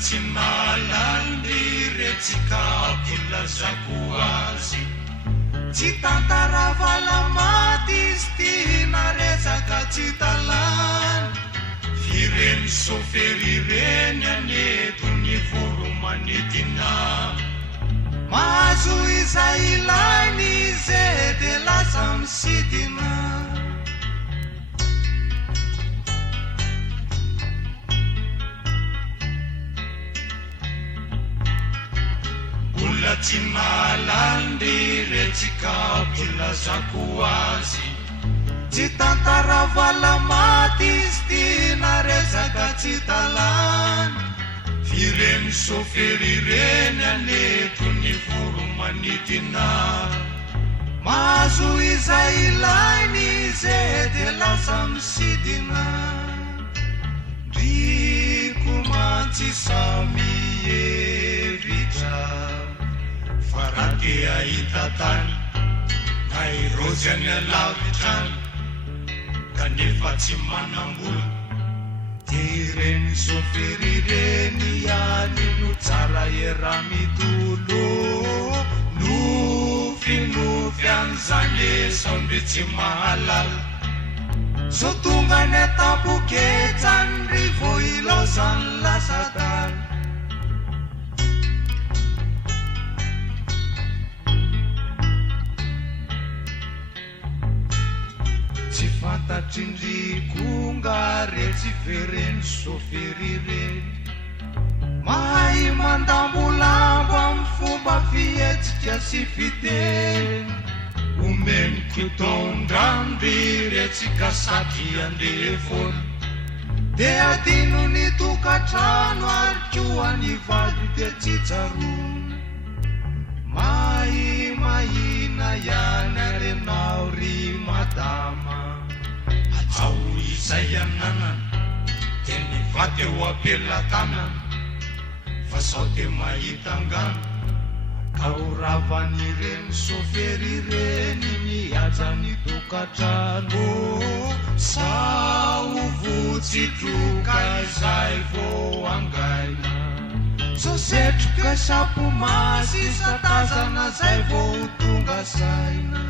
tsy malandy retsika kilazako azy tsy tantara valamaty izy ty naresaka tsy talany fireny soferireny aneto ny voromanidina mahazo izay ilainy izy de lasa misidina mbola tsy malandy retsika kilazako azy tsy tantara valamaty izy ty naresaka tsy talany fireny soferireny aneto ny voromanidina mahazo izay ilainy izy de lasa misidina driko mantsy samy hevitra fa raha te ahita tany ay rozy any alavitrany kanefa tsy manambola tireny soferireny ihany no tsara era mitolo nofinofy an'izany samby tsy mahalala so tonga ny atapoketsany ry vo ilaozany lasatany tsy fantatrindriko ngare tsy vereny soferireny mahay mandambolambo amy fomba fihetsika sy fiteny omeniko tondramby retsika saky andefona de adino ny tokatrano ary koa ny vady de tsy tsarona mahina ihany arenao ry madama ao izay aminanana de ny vady eo apelatanana fa sao de mahita angana ka oravan'ireny soferireny mihaja ny tokatrano sao votsitroka izay vo angaina so setroka sapo masy satazana zay vo tonga saina